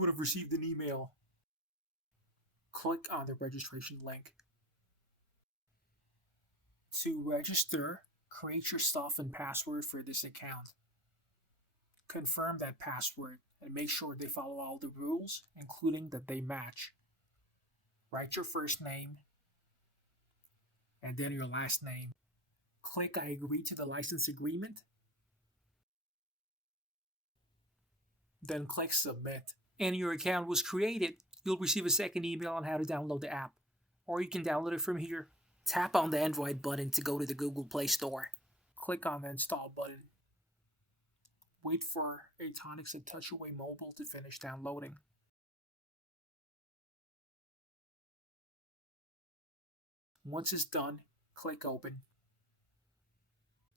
would have received an email. Click on the registration link. To register, create your stuff and password for this account. Confirm that password and make sure they follow all the rules, including that they match. Write your first name and then your last name. Click I agree to the license agreement. Then click submit. And your account was created. You'll receive a second email on how to download the app. Or you can download it from here. Tap on the Android button to go to the Google Play Store. Click on the install button. Wait for aTouchAway Mobile to finish downloading. Once it's done, click open.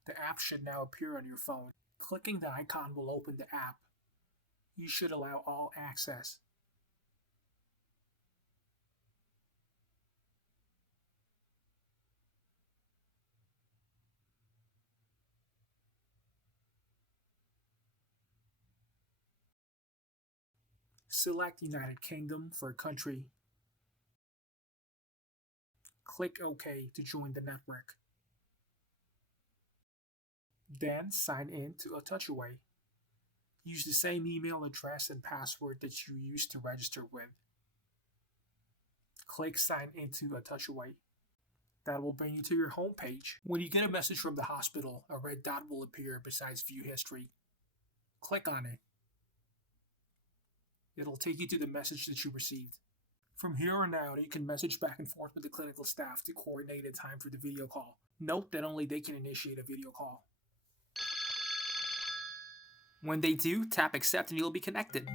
The app should now appear on your phone. Clicking the icon will open the app. You should allow all access. Select United Kingdom for country. Click OK to join the network. Then sign in to aTouchAway. Use the same email address and password that you used to register with. Click Sign into aTouchAway. That will bring you to your home page. When you get a message from the hospital, a red dot will appear besides View History. Click on it. It'll take you to the message that you received. From here on out, you can message back and forth with the clinical staff to coordinate a time for the video call. Note that only they can initiate a video call. When they do, tap accept and you'll be connected.